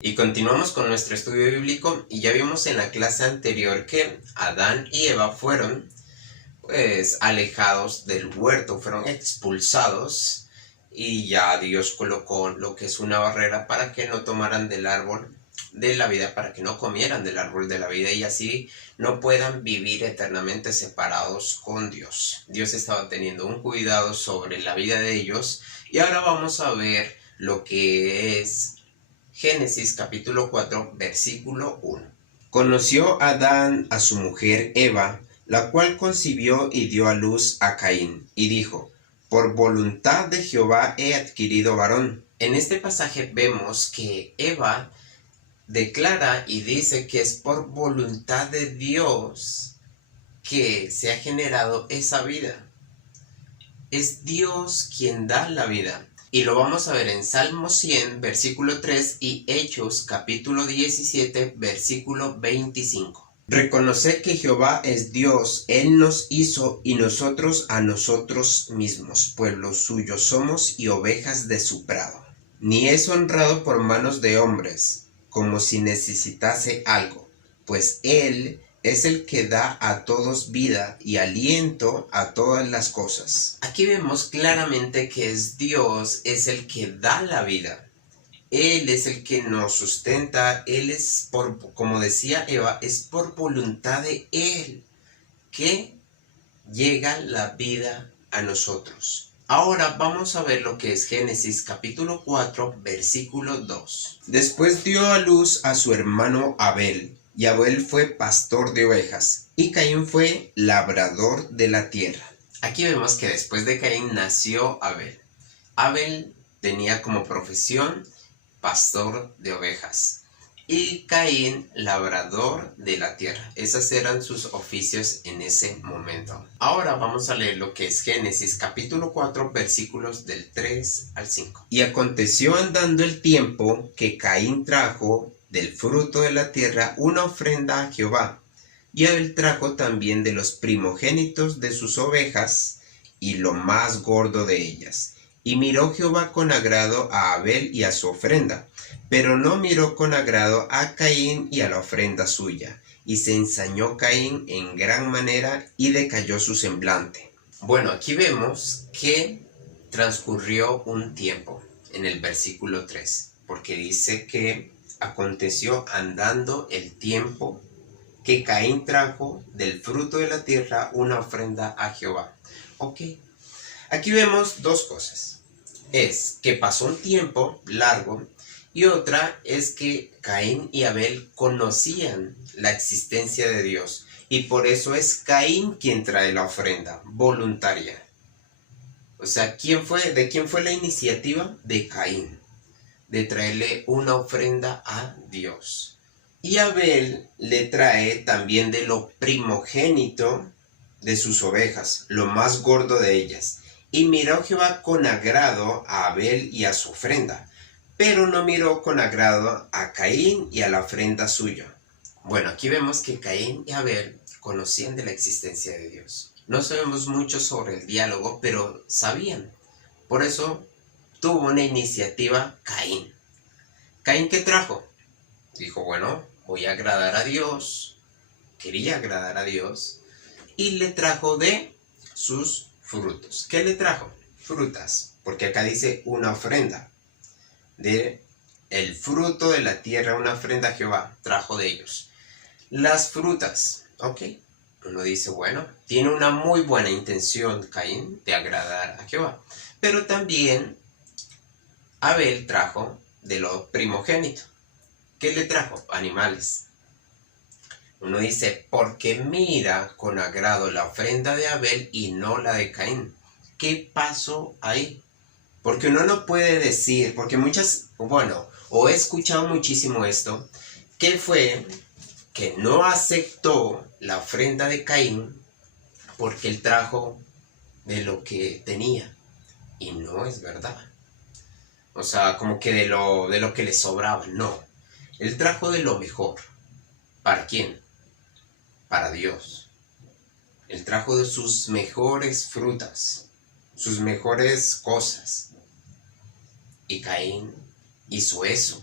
Y continuamos con nuestro estudio bíblico y ya vimos en la clase anterior que Adán y Eva fueron alejados del huerto, fueron expulsados y ya Dios colocó lo que es una barrera para que no tomaran del árbol de la vida, para que no comieran del árbol de la vida y así no puedan vivir eternamente separados con Dios. Dios estaba teniendo un cuidado sobre la vida de ellos y ahora vamos a ver lo que es Génesis capítulo 4 versículo 1. Conoció Adán a su mujer Eva, la cual concibió y dio a luz a Caín, y dijo: por voluntad de Jehová he adquirido varón. En este pasaje vemos que Eva declara y dice que es por voluntad de Dios que se ha generado esa vida. Es Dios quien da la vida. Y lo vamos a ver en Salmo 100, versículo 3 y Hechos, capítulo 17, versículo 25. Reconoced que Jehová es Dios, Él nos hizo y nosotros a nosotros mismos, pueblo suyo somos y ovejas de su prado. Ni es honrado por manos de hombres, como si necesitase algo, pues Él es el que da a todos vida y aliento a todas las cosas. Aquí vemos claramente que es Dios, es el que da la vida. Él es el que nos sustenta, Él es, como decía Eva, es por voluntad de Él que llega la vida a nosotros. Ahora vamos a ver lo que es Génesis capítulo 4, versículo 2. Después dio a luz a su hermano Abel, y Abel fue pastor de ovejas, y Caín fue labrador de la tierra. Aquí vemos que después de Caín nació Abel. Abel tenía como profesión pastor de ovejas y Caín labrador de la tierra. Esos eran sus oficios en ese momento. Ahora vamos a leer lo que es Génesis capítulo 4 versículos del 3 al 5. Y aconteció andando el tiempo que Caín trajo del fruto de la tierra una ofrenda a Jehová, y Abel trajo también de los primogénitos de sus ovejas y lo más gordo de ellas. Y miró Jehová con agrado a Abel y a su ofrenda, pero no miró con agrado a Caín y a la ofrenda suya. Y se ensañó Caín en gran manera y decayó su semblante. Bueno, aquí vemos que transcurrió un tiempo en el versículo 3, porque dice que aconteció andando el tiempo que Caín trajo del fruto de la tierra una ofrenda a Jehová. Ok, aquí vemos dos cosas. Es que pasó un tiempo largo y otra es que Caín y Abel conocían la existencia de Dios y por eso es Caín quien trae la ofrenda voluntaria. O sea, ¿de quién fue la iniciativa? De Caín, de traerle una ofrenda a Dios. Y Abel le trae también de lo primogénito de sus ovejas, lo más gordo de ellas. Y miró Jehová con agrado a Abel y a su ofrenda, pero no miró con agrado a Caín y a la ofrenda suya. Bueno, aquí vemos que Caín y Abel conocían de la existencia de Dios. No sabemos mucho sobre el diálogo, pero sabían. Por eso tuvo una iniciativa Caín. ¿Caín qué trajo? Dijo, bueno, voy a agradar a Dios. Quería agradar a Dios. Y le trajo de sus frutos. ¿Qué le trajo? Frutas. Porque acá dice una ofrenda. De el fruto de la tierra, una ofrenda a Jehová. Trajo de ellos. Las frutas. Ok. Uno dice, bueno, tiene una muy buena intención Caín de agradar a Jehová. Pero también Abel trajo de lo primogénito. ¿Qué le trajo? Animales. Uno dice, ¿por qué mira con agrado la ofrenda de Abel y no la de Caín? ¿Qué pasó ahí? Porque uno no puede decir, porque o he escuchado muchísimo esto, que fue que no aceptó la ofrenda de Caín porque él trajo de lo que tenía. Y no es verdad. O sea, como que de lo que le sobraba, no. Él trajo de lo mejor. ¿Para quién? Para Dios. Él trajo de sus mejores frutas, sus mejores cosas. Y Caín hizo eso.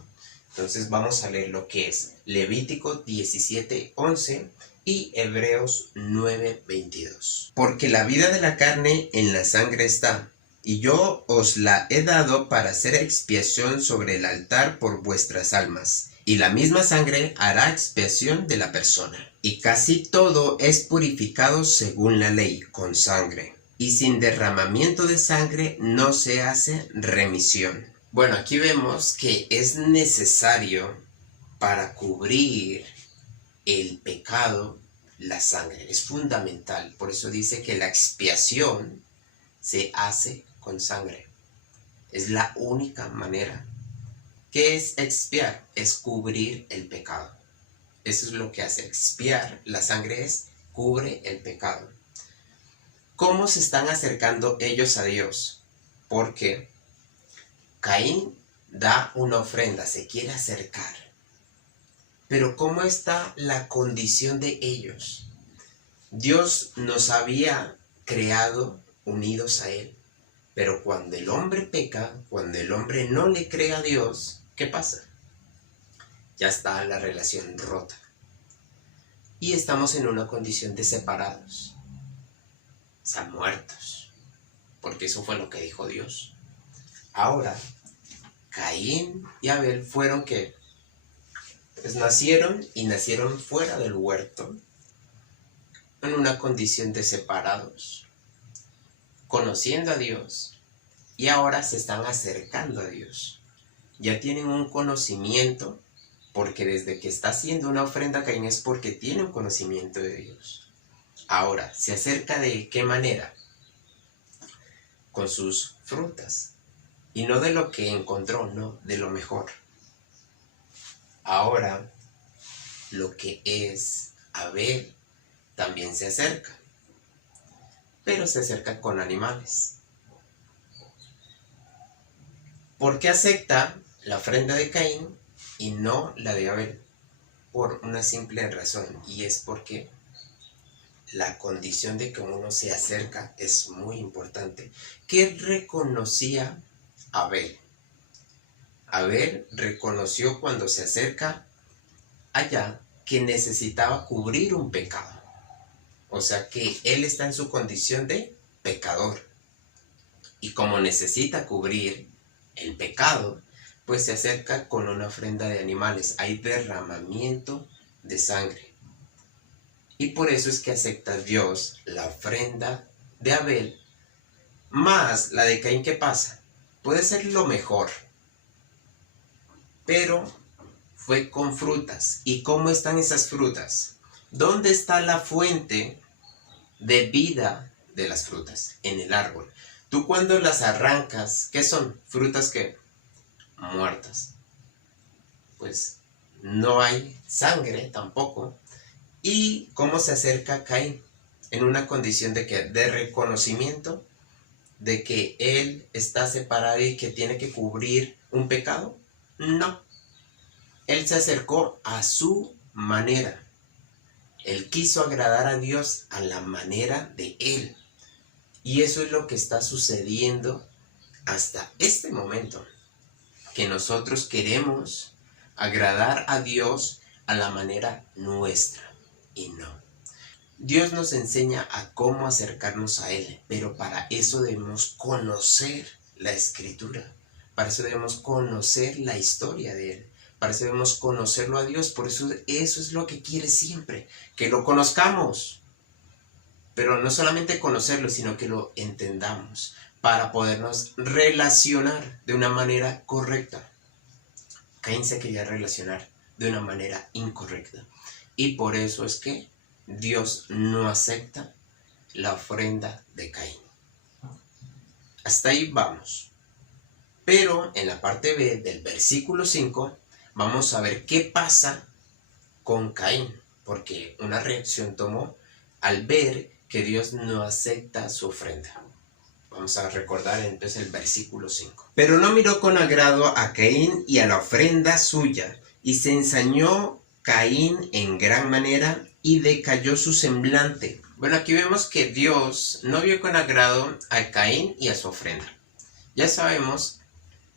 Entonces vamos a leer lo que es Levítico 17:11 y Hebreos 9:22. Porque la vida de la carne en la sangre está, y yo os la he dado para hacer expiación sobre el altar por vuestras almas. Y la misma sangre hará expiación de la persona. Y casi todo es purificado según la ley, con sangre. Y sin derramamiento de sangre no se hace remisión. Bueno, aquí vemos que es necesario para cubrir el pecado la sangre. Es fundamental. Por eso dice que la expiación se hace con sangre. Es la única manera. ¿Qué es expiar? Es cubrir el pecado. Eso es lo que hace expiar. La sangre cubre el pecado. ¿Cómo se están acercando ellos a Dios? Porque Caín da una ofrenda, se quiere acercar. Pero ¿cómo está la condición de ellos? Dios nos había creado unidos a Él. Pero cuando el hombre peca, cuando el hombre no le cree a Dios, ¿qué pasa? Ya está la relación rota. Y estamos en una condición de separados. O sea, muertos. Porque eso fue lo que dijo Dios. Ahora, Caín y Abel fueron que pues nacieron fuera del huerto, en una condición de separados, conociendo a Dios, y ahora se están acercando a Dios. Ya tienen un conocimiento, porque desde que está haciendo una ofrenda a Caín es porque tiene un conocimiento de Dios. Ahora, ¿se acerca de qué manera? Con sus frutas. Y no de lo que encontró, no, de lo mejor. Ahora, lo que es Abel también se acerca, pero se acerca con animales. ¿Por qué acepta la ofrenda de Caín y no la de Abel? Por una simple razón, y es porque la condición de que uno se acerca es muy importante. ¿Qué reconocía Abel? Abel reconoció cuando se acerca allá que necesitaba cubrir un pecado. O sea que él está en su condición de pecador. Y como necesita cubrir el pecado, pues se acerca con una ofrenda de animales. Hay derramamiento de sangre. Y por eso es que acepta Dios la ofrenda de Abel, más la de Caín. ¿Qué pasa? Puede ser lo mejor, pero fue con frutas. ¿Y cómo están esas frutas? ¿Dónde está la fuente de vida de las frutas? En el árbol. Tú cuando las arrancas, ¿qué son? Frutas que muertas. Pues no hay sangre tampoco. ¿Y cómo se acerca Caín? En una condición de que de reconocimiento de que él está separado y que tiene que cubrir un pecado. No. Él se acercó a su manera. Él quiso agradar a Dios a la manera de él. Y eso es lo que está sucediendo hasta este momento. Que nosotros queremos agradar a Dios a la manera nuestra. Y no. Dios nos enseña a cómo acercarnos a Él. Pero para eso debemos conocer la Escritura. Para eso debemos conocer la historia de Él. Para eso debemos conocerlo a Dios. Por eso es lo que quiere siempre. Que lo conozcamos. Pero no solamente conocerlo, sino que lo entendamos. Para podernos relacionar de una manera correcta. Caín se quería relacionar de una manera incorrecta. Y por eso es que Dios no acepta la ofrenda de Caín. Hasta ahí vamos. Pero en la parte B del versículo 5 vamos a ver qué pasa con Caín. Porque una reacción tomó al ver que Dios no acepta su ofrenda. Vamos a recordar entonces el versículo 5. Pero no miró con agrado a Caín y a la ofrenda suya, y se ensañó Caín en gran manera y decayó su semblante. Bueno, aquí vemos que Dios no vio con agrado a Caín y a su ofrenda. Ya sabemos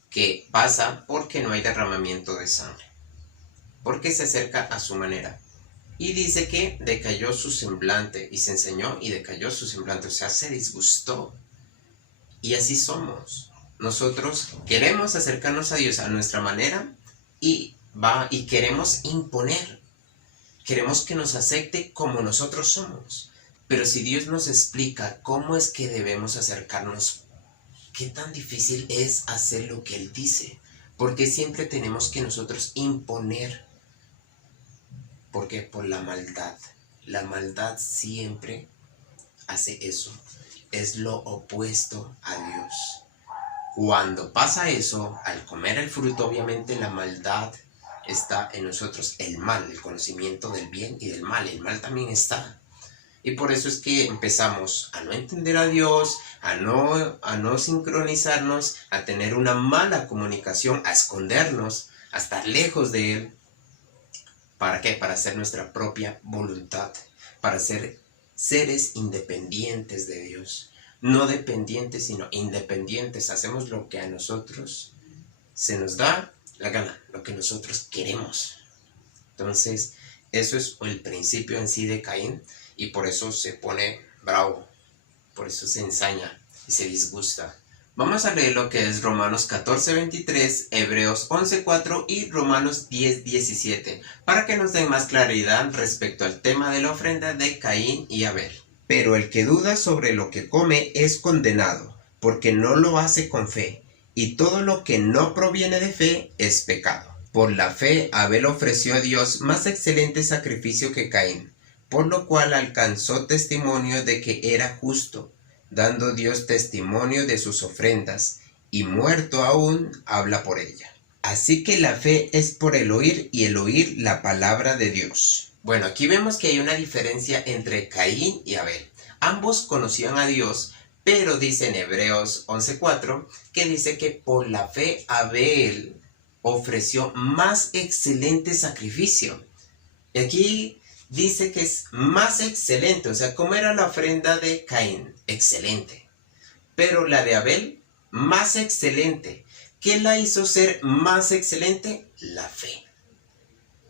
que pasa porque no hay derramamiento de sangre. porque se acerca a su manera. Y dice que decayó su semblante, y se enseñó y decayó su semblante, o sea, se disgustó. Y así somos. Nosotros queremos acercarnos a Dios a nuestra manera y queremos imponer. Queremos que nos acepte como nosotros somos. Pero si Dios nos explica cómo es que debemos acercarnos, ¿qué tan difícil es hacer lo que Él dice? Porque siempre tenemos que nosotros imponer. Porque por la maldad. La maldad siempre hace eso. Es lo opuesto a Dios. Cuando pasa eso, al comer el fruto, obviamente la maldad está en nosotros. El mal, el conocimiento del bien y del mal. El mal también está. Y por eso es que empezamos a no entender a Dios, a no sincronizarnos, a tener una mala comunicación, a escondernos, a estar lejos de Él. ¿Para qué? Para hacer nuestra propia voluntad, para ser seres independientes de Dios. No dependientes, sino independientes. Hacemos lo que a nosotros se nos da la gana, lo que nosotros queremos. Entonces, eso es el principio en sí de Caín, y por eso se pone bravo, por eso se ensaña y se disgusta. Vamos a leer lo que es Romanos 14:23, Hebreos 11:4 y Romanos 10:17, para que nos den más claridad respecto al tema de la ofrenda de Caín y Abel. Pero el que duda sobre lo que come es condenado, porque no lo hace con fe, y todo lo que no proviene de fe es pecado. Por la fe Abel ofreció a Dios más excelente sacrificio que Caín, por lo cual alcanzó testimonio de que era justo, dando Dios testimonio de sus ofrendas, y muerto aún habla por ella. Así que la fe es por el oír, y el oír la palabra de Dios. Bueno, aquí vemos que hay una diferencia entre Caín y Abel. Ambos conocían a Dios, pero dice en Hebreos 11:4 que dice que por la fe Abel ofreció más excelente sacrificio. Y aquí dice que es más excelente, o sea, ¿cómo era la ofrenda de Caín? Excelente. Pero la de Abel, más excelente. ¿Qué la hizo ser más excelente? La fe.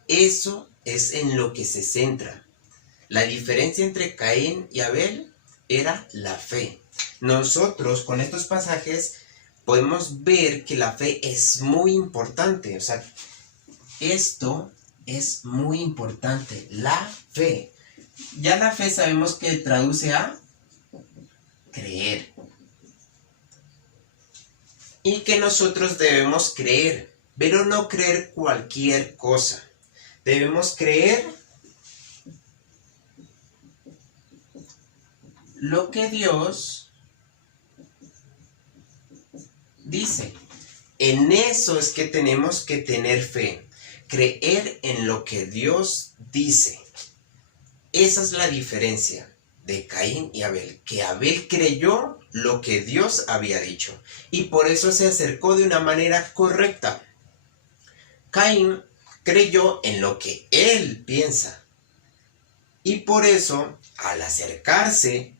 Eso es en lo que se centra. La diferencia entre Caín y Abel era la fe. Nosotros con estos pasajes podemos ver que la fe es muy importante. O sea, esto es muy importante. La fe. Ya la fe sabemos que traduce a creer. Y que nosotros debemos creer, pero no creer cualquier cosa. Debemos creer lo que Dios dice. En eso es que tenemos que tener fe. Creer en lo que Dios dice. Esa es la diferencia de Caín y Abel. Que Abel creyó lo que Dios había dicho. Y por eso se acercó de una manera correcta. Caín creyó en lo que él piensa. Y por eso, al acercarse,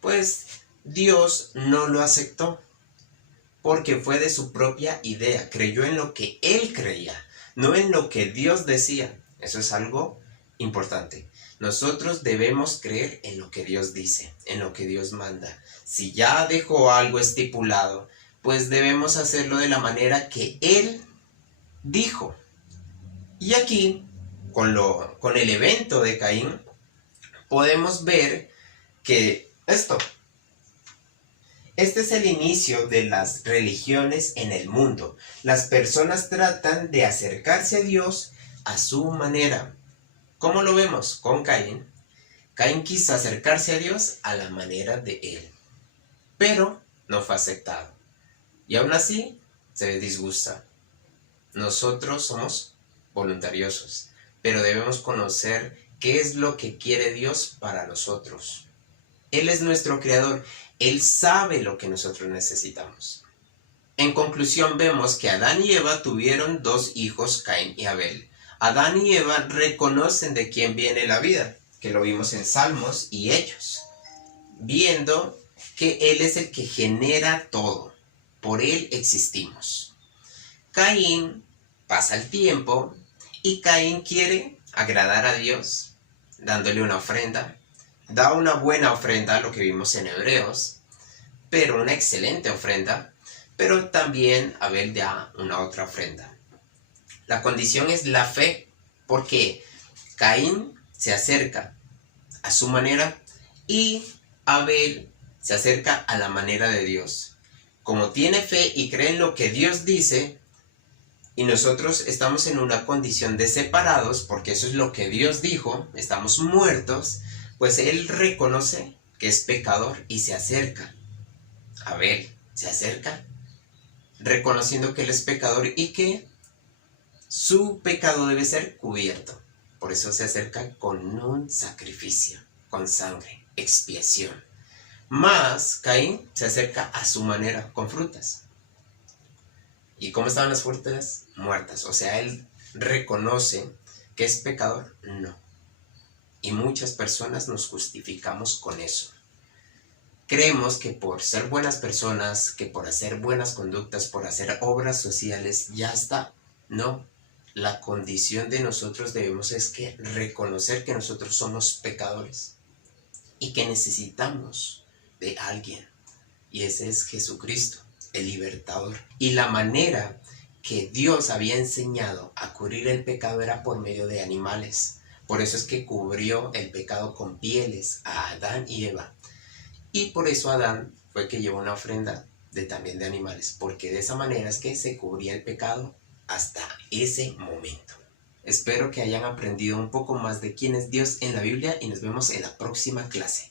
pues Dios no lo aceptó. Porque fue de su propia idea. Creyó en lo que él creía, no en lo que Dios decía. Eso es algo importante. Nosotros debemos creer en lo que Dios dice, en lo que Dios manda. Si ya dejó algo estipulado, pues debemos hacerlo de la manera que Él dijo. Y aquí, con el evento de Caín, podemos ver que este es el inicio de las religiones en el mundo. Las personas tratan de acercarse a Dios a su manera. ¿Cómo lo vemos con Caín? Caín quiso acercarse a Dios a la manera de él, pero no fue aceptado. Y aún así se disgusta. Nosotros somos voluntariosos, pero debemos conocer qué es lo que quiere Dios para nosotros. Él es nuestro creador. Él sabe lo que nosotros necesitamos. En conclusión, vemos que Adán y Eva tuvieron dos hijos, Caín y Abel. Adán y Eva reconocen de quién viene la vida, que lo vimos en Salmos y Hechos, viendo que Él es el que genera todo. Por Él existimos. Caín pasa el tiempo Y Caín quiere agradar a Dios, dándole una ofrenda. Da una buena ofrenda, lo que vimos en Hebreos, pero una excelente ofrenda. Pero también Abel da una otra ofrenda. La condición es la fe, porque Caín se acerca a su manera y Abel se acerca a la manera de Dios. Como tiene fe y cree en lo que Dios dice, y nosotros estamos en una condición de separados, porque eso es lo que Dios dijo, estamos muertos, pues él reconoce que es pecador y se acerca. Abel se acerca reconociendo que él es pecador y que su pecado debe ser cubierto. Por eso se acerca con un sacrificio, con sangre, expiación. Mas Caín se acerca a su manera, con frutas. ¿Y cómo estaban las frutas? Muertas. O sea, él reconoce que es pecador. No. Y muchas personas nos justificamos con eso. Creemos que por ser buenas personas, que por hacer buenas conductas, por hacer obras sociales, ya está. No. La condición de nosotros debemos es que reconocer que nosotros somos pecadores y que necesitamos de alguien. Y ese es Jesucristo, el libertador. Y la manera que Dios había enseñado a cubrir el pecado era por medio de animales. Por eso es que cubrió el pecado con pieles a Adán y Eva. Y por eso Adán fue que llevó una ofrenda también de animales, porque de esa manera es que se cubría el pecado hasta ese momento. Espero que hayan aprendido un poco más de quién es Dios en la Biblia y nos vemos en la próxima clase.